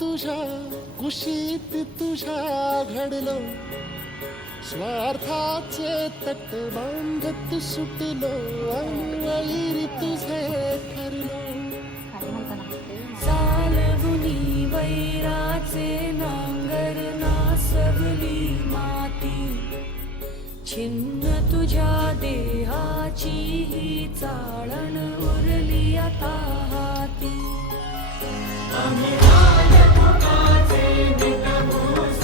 तुझ्या कुशीत तुझ्या घडलो, स्वार्थाचे तट बांधत सुटलो, अन्वयी तुझे ठरलो. चालवुनी वैराचे नांगर नासवली माती, छिन्न तुझ्या देहाची ही चाळण उरली आता हाती. आम्ही राजपुताचे निटभूस